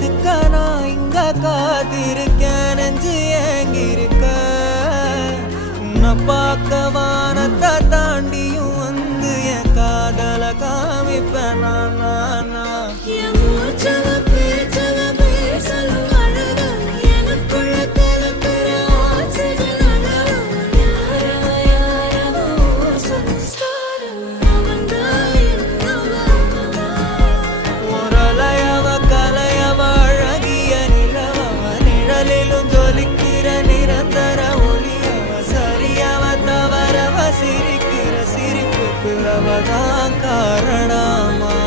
காத்துக்க நான் இங்க காத்திருக்கேன் நெஞ்சு ஏங்கிருக்க உன்னை பார்க்க வானத்தை தாண்டியும் வந்து என் காதல காமிப்பேன் நான் சிரிக்கிற சிரிப்புக்கு அவதான் காரணமா